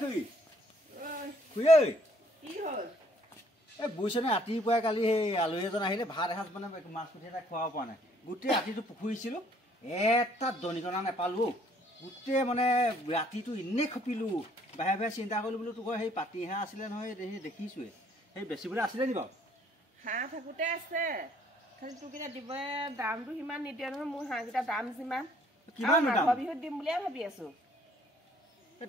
খুৰী খুৰী কি হ'ল এই বুজিছনে ৰাতিপুৱাই কালি সেই আলহী এজন আহিলে ভাত এসাঁজ মানে মাছ পুঠি এটা খোৱাব পৰা নাই গোটেই ৰাতিটো পুখুৰীছিলোঁ এটা দনিকণা নাপালোঁ গোটেই মানে ৰাতিটো এনেই খপিলোঁ বাহিৰে বাহিৰে চিন্তা কৰিলোঁ বোলো তোৰ সেই পাতি হাঁহ আছিলে নহয় সেই দেখিছোঁৱে সেই বেচিবলৈ আছিলে নি বাৰু হাঁহ থাকোঁতে আছে খালি তোক এতিয়া দিব দামটো সিমান নিদিয়ে নহয় মোৰ হাঁহকেইটা দাম যিমান কিমান মাঘৰ বিহুত দিম বুলিয়ে ভাবি আছোঁ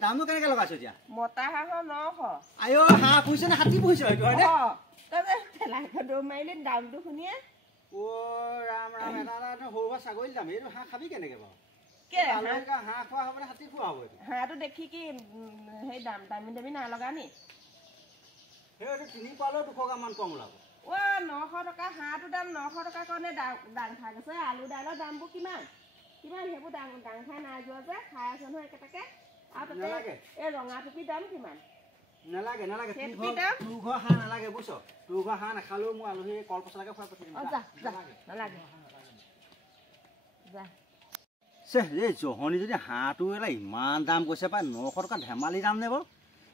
দামটো কেনেকৈ লগাইছ এতিয়া মতা হাঁহৰ 900 আই হাঁহ পুহিছে নে হাতী পুহিছে হয়তো হয়নে ঠেলাইখন দৌৰ মাৰিলে দামটো শুনিয়ে অ' ৰাম ৰাম এটা এটা সৰু সুৰা ছাগলী দাম এইটো হাঁহ খাবি কেনেকৈ বাৰু হাঁহ খোৱা হ'ব নে হাতী খোৱা হ'ব হাঁহটো দেখি কি সেই দামী দামী নালগা নি সেইটো 3 পালেও 200 গ্ৰামমান কম ওলাব অ' 900 টকা হাঁহটোৰ দাম 900 টকাৰ কাৰণে দাং খাই গৈছে আলু দাইলৰ দামবোৰ কিমান সেইবোৰ দাং খাই নাই যোৱা যে খাই আছে নহয় একেটাকে আৰু তাতে এই ৰঙা টুপিৰ দাম কিমান নালাগে নালাগে তোৰ ঘৰ হাঁহ নালাগে বুজিছ তোৰ ঘৰ হাঁহ নাখালেও মোৰ আলহী কলপচলাকে খুৱাই পঠিয়াই দিম এই জহনি যদি হাঁহটো ইমান দাম কৈছে পাই 900 টকা ধেমালি দাম নে বাৰু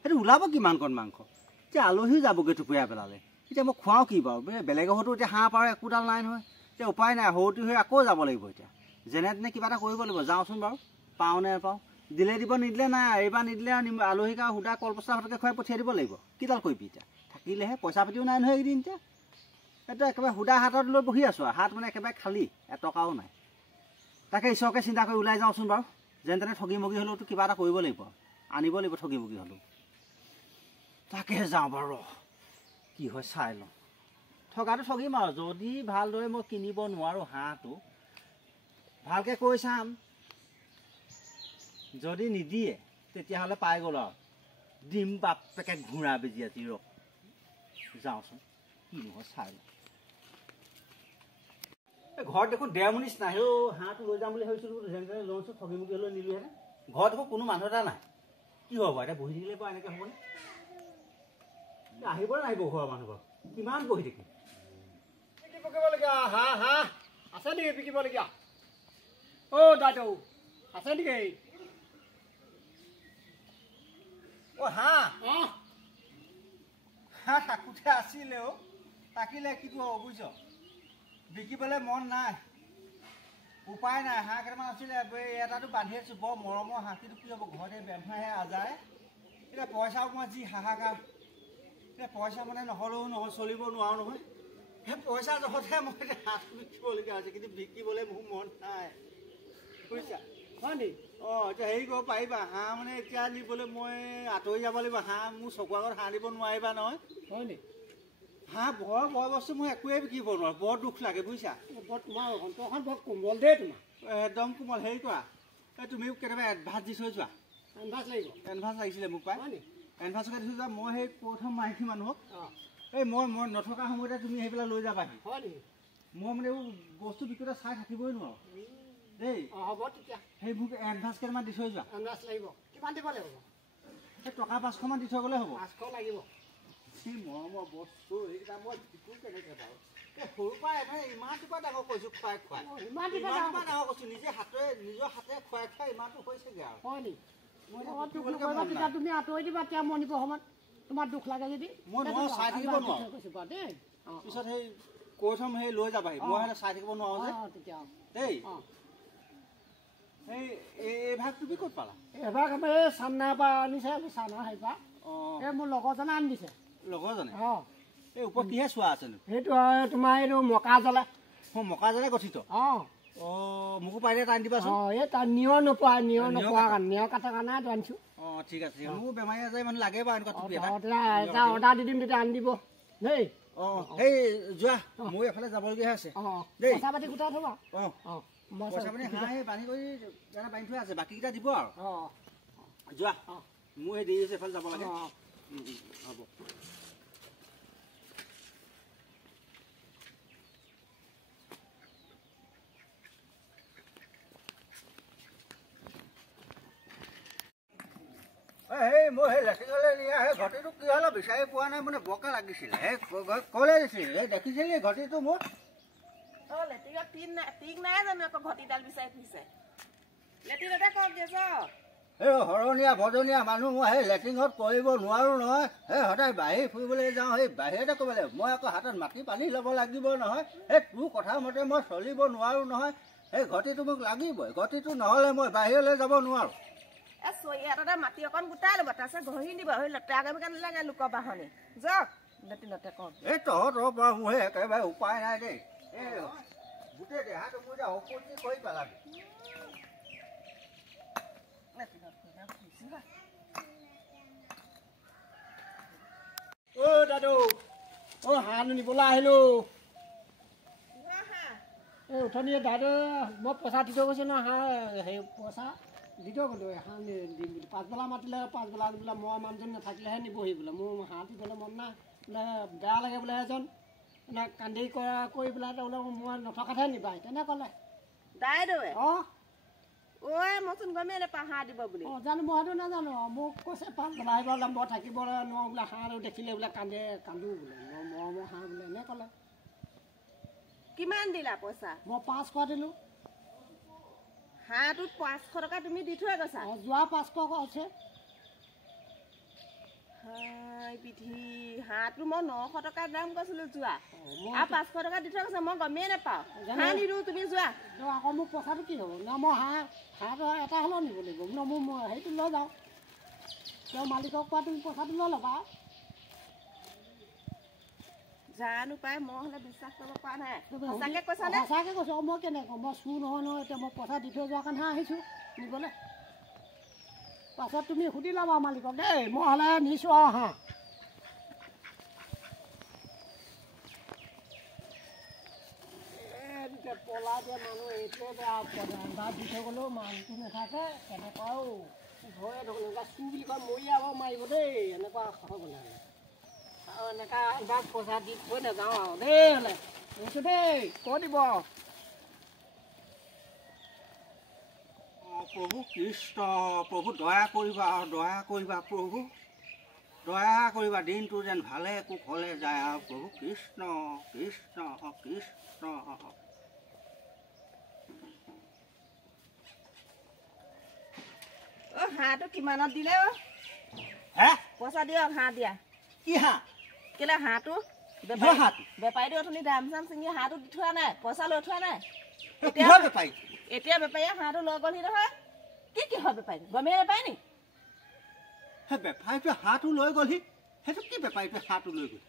সেইটো ওলাব কিমান কণ মাংস এতিয়া আলহীও যাবগৈ টুকুৰীয়া পেলালে এতিয়া মই খুৱাওঁ কি বাৰু বেলেগৰ ঘৰতো এতিয়া হাঁহ পাৰ একোডাল নাই নহয় এতিয়া উপায় নাই সৰুটো হৈ আকৌ যাব লাগিব এতিয়া যেনে তেনে কিবা এটা কৰিব লাগিব যাওঁচোন বাৰু পাওঁ নে নাপাওঁ দিলে দিব নিদিলে নাই এইবাৰ নিদিলে আলহীক আৰু সুদা কলপচলা ফটকে খুৱাই পঠিয়াই দিব লাগিব কিডাল কৰিবি এতিয়া থাকিলেহে পইচা পাতিও নাই নহয় এইকেইদিন এতিয়া এইটো একেবাৰে সুদা হাতত লৈ বহি আছোঁ আৰু হাত মানে একেবাৰে খালী এটকাও নাই তাকে ঈশ্বৰকে চিন্তা কৰি ওলাই যাওঁচোন বাৰু যেন তেনে ঠগি মগি হ'লেওতো কিবা এটা কৰিব লাগিব আনিব লাগিব ঠগি মগি হ'লেও তাকে যাওঁ বাৰু কি হয় চাই লওঁ ঠগাটো ঠগিম আৰু যদি ভালদৰে মই কিনিব নোৱাৰোঁ হাঁহটো ভালকৈ কৈ চাম যদি নিদিয়ে তেতিয়াহ'লে পাই গ'ল আৰু ডিম বাপেকে ঘূৰা বেজি আজি ৰখ যাওঁচোন কি নহয় চাই লওঁ ঘৰত দেখোন ডেৰমুনি নিচিনা সেই হাঁহটো লৈ যাম বুলি ভাবিছিলোঁ যেনে তেনে লৈছোঁ ঠগি মুগি হ'লেও নিলোহেঁতেন ঘৰত দেখোন কোনো মানুহ এটা নাই কি হ'ব এতিয়া বহি থাকিলে বাৰু এনেকৈ হ'বনে আহিব নাহিব ঘৰৰ মানুহ বাৰু কিমান বহি থাকিম বিকি পকিবলগীয়া হাঁহ হাঁহ আছে নেকি বিকিবলগীয়া অ' দাদৌ আছে নেকি অ' হাঁহ হাঁহ থাকোঁতে আছিলে অ' থাকিলে কিটো হ'ব বুজিছ বিকিবলৈ মন নাই উপায় নাই হাঁহ কেইটামান আছিলে এটাতো বান্ধি আছোঁ বৰ মৰমৰ হাঁহ কিন্তু কি হ'ব ঘৰতে বেমাৰহে আজাৰে এতিয়া পইচাও মই যি হাহাকাৰ এতিয়া পইচা মানে নহ'লেও নহয় চলিব নোৱাৰোঁ নহয় সেই পইচা জহতহে মই এতিয়া হাঁহটো বিকিবলগীয়া হৈছে কিন্তু বিকিবলৈ মোৰ মন নাই বুজিছা হয় নি অঁ এতিয়া হেৰি কৰিব পাৰিবা হাঁহ মানে এতিয়া নিবলৈ মই আঁতৰি যাব লাগিব হাঁহ মোৰ চকুৰ আগত হাঁহ দিব নোৱাৰিবা নহয় হয় নি হাঁহ বৰ বস্তু মই একোৱে বিকিব নোৱাৰোঁ বৰ দুখ লাগে বুজিছা বৰ তোমাৰ অন্তৰখন বৰ কোমল দেই তোমাৰ একদম কোমল হেৰি কৰা এই তুমিও কেতিয়াবা এডভান্স দি থৈ যোৱা এডভান্স লাগিব এডভান্স লাগিছিলে মোক পাই হয় নি এডভান্সকে দি থৈ যোৱা মই সেই প্ৰথম মাইকী মানুহক অঁ এই মই নথকা সময়তে তুমি আহি পেলাই লৈ যাবাহি হয় নেকি মই মানে এইবোৰ বস্তু বিকোতে চাই থাকিবই নোৱাৰোঁ দেই অঁ হ'ব তেতিয়া সেই মোক এডভান্স কেইটামান দি থৈ যোৱা এডভান্স লাগিব কিমান দিব লাগিব সেই টকা 500মান দি থৈ গ'লে হ'ব 500 লাগিব যি মৰমৰ বস্তু সেইকেইটা মই বিকো কেনেকৈ বাৰু এই সৰুৰ পৰা এনে ইমানটোপা ডাঙৰ কৰিছোঁ খুৱাই খুৱাই ইমানটোপা ডাঙৰ কৰিছোঁ নিজৰ হাতে খুৱাই খুৱাই ইমানটো হৈছেগৈ আৰু হয় নি তেতিয়া তুমি আঁতৰি দিবা তেতিয়া মনিব সময়ত তোমাৰ দুখ লাগে যদি মই চাই থাকিব নোৱাৰোঁ দেই পিছত সেই কৈ থ'ম সেই লৈ যাবাহি মই হ'লে চাই থাকিব নোৱাৰোঁ যে তেতিয়া দেই এই ভাগ তুমি ক'ত পালা এবাৰ এই চান্নাৰ পৰা আনিছে চান্নাৰ হেৰি পৰা এই মোৰ লগৰজনে আনি দিছে লগৰজনে অঁ এই ওপৰত কিহে চোৱা আছেনো সেইটো তোমাৰ এইটো মকা জ্বলে মকা জ্বলে গঠিত অঁ অঁ মোকো পাৰিলে টানি দিবাচোন অঁ এই তাৰ নিয়ৰ নোপোৱা কাৰণে নিয়ৰ কাটাৰ কাৰণে এইটো আনিছোঁ অঁ ঠিক আছে মোৰ বেমাৰী আজাৰ ইমান লাগে বাৰু এনেকুৱা টুপি এটা অৰ্ডাৰ দি দিম তেতিয়া আনি দিব দেই অঁ সেই যোৱা মোৰ এফালে যাবলগীয়া আছে অঁ দেই পইচা পাতি গোটাই থবা অঁ অঁ পইচা পাতি হাঁহ বান্ধি কৰি এটা বান্ধি থোৱা আছে বাকীকেইটা দিব আৰু অঁ যোৱা মোৰ সেই দেৰি আছে এফালে যাব লাগে অঁ হ'ব সেই মই সেই লেট্ৰিনলৈ নিয়া সেই ঘটিটো কি হ'লে বিচাৰি পোৱা নাই মানে বৰকৈ লাগিছিলে সেই ক'লে দিছিল সেই দেখিছিলি ঘটিটো মোৰ অঁ লেট্ৰিনত টিং নাই জানো আকৌ ঘটিডাল বিচাৰি ফুৰিছে লেট্ৰিনতে কওক গেছ এই হৰণীয়া ভজনীয়া মানুহ মই সেই লেট্ৰিঙত কৰিব নোৱাৰোঁ নহয়। সেই সদায় বাহিৰ ফুৰিবলৈ যাওঁ, সেই বাহিৰতে কৰিব লাগিব। মই আকৌ হাতত মাটি পানী ল'ব লাগিব নহয়। সেই তোৰ কথা মতে মই চলিব নোৱাৰোঁ নহয়। সেই ঘটিটো মোক লাগিবই। ঘটিটো নহ'লে মই বাহিৰলৈ যাব নোৱাৰোঁ। এই চৰিয়াতে মাটি অকণ গোটাই ল'ব, তাৰপিছত ঘঁহি দিব। সেই লেতেৰা কৰিব নালাগে লোকৰ বাহনি যাওক লেট্ৰিনতে কওঁ। এই তহঁতৰ পৰা মোৰ সেই একেবাৰে উপায় নাই দেই। এই গোটেই দেহাটো মোৰ এতিয়া অপত্তি কৰি পেলাবি। অ' দাদু, অ' হাঁহ নিবলৈ আহিলোঁ। এই উঠনি দাদু মই পইচা দি থৈ গৈছে নহয়, হাঁহ সেই পইচা দি থৈ গ'লোঁ। হাঁহ দিম বুলি পাছবেলা মাতিলে, পাছবেলা বোলে মই মানুহজন নাথাকিলেহে নিবহি বোলে। মোৰ হাঁহ দিবলৈ মন নাই বোলে, বেয়া লাগে বোলে। এজন মানে কান্দি কৰি পেলাই বোলে মই নথকাতহে নিবা তেনে ক'লে দাইদেৱে। অঁ ঐ মইচোন গমেই নাপাওঁ হাঁহ দিব বুলি। অঁ জানো, মই সেইটো নাজানো। মোক কৈছে পাছবেলা আহিব বোলে, মই থাকিব নোৱাৰোঁ বোলে, হাঁহ দেখিলে বোলে কান্দো বোলে, মই হাঁহ বোলে এনে ক'লে। কিমান দিলা পইচা? মই 500 দিলোঁ। হাঁহটোত 500 টকা তুমি দি থৈ গৈছা? অঁ যোৱা 500 আছে। হাই বিধি, হাঁহটো মই 900 টকাৰ দাম কৈছিলোঁ যোৱা, আৰু 500 টকা দি থৈ গৈছে। মই গমেই নাপাওঁ। হাঁহ নিদিওঁ, তুমি যোৱা। আকৌ মোৰ পইচাটো কি হ'ব? না মই হাঁহটো এটা হ'লেও নিব লাগিব ন। মোৰ হেৰিটো লৈ যাওঁ, তেওঁ মালিকক কোৱা তুমি পইচাটো লৈ ল'বা। জানো পাই, মই হ'লে বিশ্বাস কৰিব পৰা নাই। সঁচাকৈ কৈছানে? সঁচাকৈ কৈছোঁ। অঁ মই কেনেকৈ মই চুৰ নহয় নহয়। এতিয়া মই পইচা দি থৈ যোৱাৰ কাৰণেহে আহিছোঁ নিবলৈ। পাছত তুমি সুধি ল'বা মালিকক দেই, মই হ'লে নিছোঁ আৰু হাঁহ। এনেকৈ পলা দিয়া মানুহ এইটোৱে বেয়া। বাট দি থৈ গ'লেও মানুহটো নাথাকে, তেনেকুৱাও ভয়ে এনেকুৱা চুৰ বুলি কয় মৰি যাব মাৰিব দেই, এনেকুৱা হ'ব নাই। আৰু এনেকুৱা এবাৰ পইচা দি থৈ নাযাওঁ আৰু দেই। হ'লে কৈছোঁ দেই, কৈ দিব। প্ৰভু কৃষ্ণ, প্ৰভু দয়া কৰিবা, দয়া কৰিবা প্ৰভু, দয়া কৰিবা। দিনটো যেন ভালে কুশলে যায় আৰু প্ৰভু কৃষ্ণ কৃষ্ণ কৃষ্ণ। অ' হাঁহটো কিমানত দিলে? অ' হে পইচা দিয়ক, হাঁহ দিয়া। কি হাঁহ? কেলে হাঁহটো বেপাৰীটো অথনি দাম চাম ছিঙি হাঁহটো দি থোৱা নাই, পইচা লৈ থোৱা নাই। কিহৰ বেপাৰী? এতিয়া বেপাৰীয়ে হাঁহটো লৈ গ'লহি নহয়। কি কিহৰ বেপাৰী? গমেই নাপায় নি? সেই বেপাৰীটোৱে হাঁহটো লৈ গ'লহি? সেইটো কি বেপাৰীটোৱে হাঁহটো লৈ গ'ল?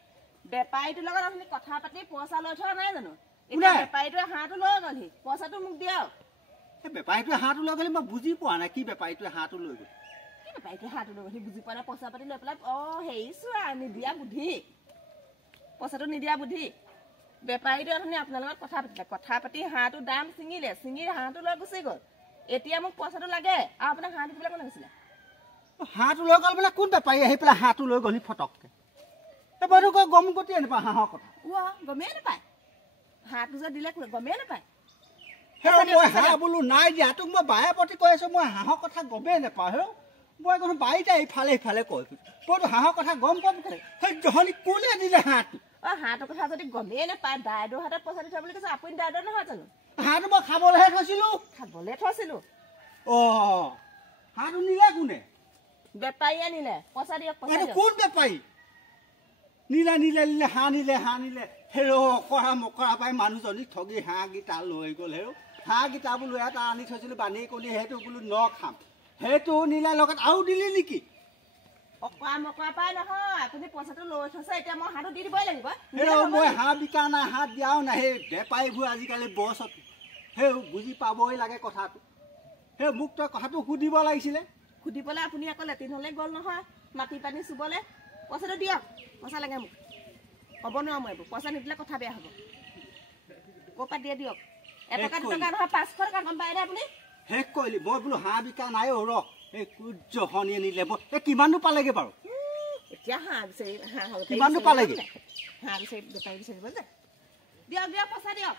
বেপাৰীটোৰ লগত আপুনি কথা পাতি পইচা লৈ থোৱা নাই জানো? এতিয়া বেপাৰীটোৱে হাঁহটো লৈ গ'লহি, পইচাটো মোক দিয়ক। সেই বেপাৰীটোৱে হাঁহটো লৈ গ'লি? মই বুজি পোৱা নাই, কি বেপাৰীটোৱে হাঁহটো লৈ গ'ল? কি বেপাৰীটোৱে হাঁহটো লৈ গ'লহি বুজি পোৱা নাই? পইচা পাতি লৈ পেলাই অঁ হেৰি চোৱা, নিদিয়া বুদ্ধি, পইচাটো নিদিয়া বুদ্ধি। বেপাৰীটোৱে অথনি আপোনাৰ লগত কথা পাতিলে, কথা পাতি হাঁহটোৰ দাম ছিঙিলে, ছিঙি হাঁহটো লৈ গুচি গ'ল। এতিয়া মোক পইচাটো লাগে, আৰু আপোনাক হাঁহ দিবলৈ কোনে কৈছিলে? হাঁহটো লৈ গ'ল মানে কোন বেপাৰী আহি পেলাই হাঁহটো লৈ গ'লহি ফটককৈ? এইবাৰটো কৈ গম গতি এনেকুৱা হাঁহৰ কথা। গমেই নাপায়, হাঁহটো যে দিলে গমেই নাপায়। সেই মই হাঁহ বোলো নাই দিয়া, তোক মই বাৰে প্ৰতি কৈ আছোঁ মই হাঁহৰ কথা গমেই নাপাওঁ। হেৰৌ মই কোনো বাৰীতে ইফালে সিফালে কৈ মইতো হাঁহৰ কথা গম পাম কেলে? সেই জহনি কোনে দিলে হাঁহটো? অঁ হাঁহটোৰ কথা যদি গমেই নাপায়, দাইদেউৰ হাতত পইচা দি থোৱা বুলি কৈছে। আপুনি দাইদেউ নহয় জানো? হাঁহটো মই খাবলৈহে থৈছিলোঁ। খাবলৈ থৈছিলোঁ? অঁ হাঁহটো নিলে কোনে? বেপাৰীয়ে নিলে। পইচা দিয়ক, পইচা দিয়ক। কোন বেপাৰী? নিলে নিলে নিলে হাঁহ নিলে, হাঁহ নিলে। হেৰৌ অকৰা মকৰা পাই মানুহজনীক ঠগি হাঁহকেইটা লৈ গ'ল। হেৰৌ হাঁহকেইটা বোলো এটা আনি থৈছিলোঁ বান্ধি কলি, সেইটো বোলো ন খাম, সেইটো নিলে লগত আৰু দিলি নেকি? অকৰা মকৰা পাই নহয়, আপুনি পইচাটো লৈ থৈছে, এতিয়া মই হাঁহটো দি দিবই লাগিব। হেৰৌ মই হাঁহ বিকা নাই, হাঁহ দিয়াও নাই। সেই বেপাৰীবোৰ আজিকালি বছত সেই বুজি পাবই লাগে কথাটো। সেই মোক তই কথাটো সুধিব লাগিছিলে। সুধিবলৈ আপুনি আকৌ লেট্ৰিনলৈ গ'ল নহয়, মাটি পানী চুবলৈ। পইচাটো দিয়ক, পইচা লাগে মোক। ক'ব নোৱাৰোঁ মই এইবোৰ, পইচা নিদিলে কথা বেয়া হ'ব। ক'ৰ পৰা দিয়ে দিয়ক। এটকা দুটকা নহয়, 500 টকা গম পায়নে আপুনি? শেষ কৰিলি। মই বোলো হাঁহ বিকা নাই অ' ৰ এই জহনীয়ে নিলে। মই এই কিমাননো পালেগৈ বাৰু? এতিয়া হাঁহ বিচাৰি কিমাননো পালেগৈ? হাঁহ বিচাৰি বেপাৰী বিচাৰিব যে। দিয়ক দিয়ক, পইচা দিয়ক।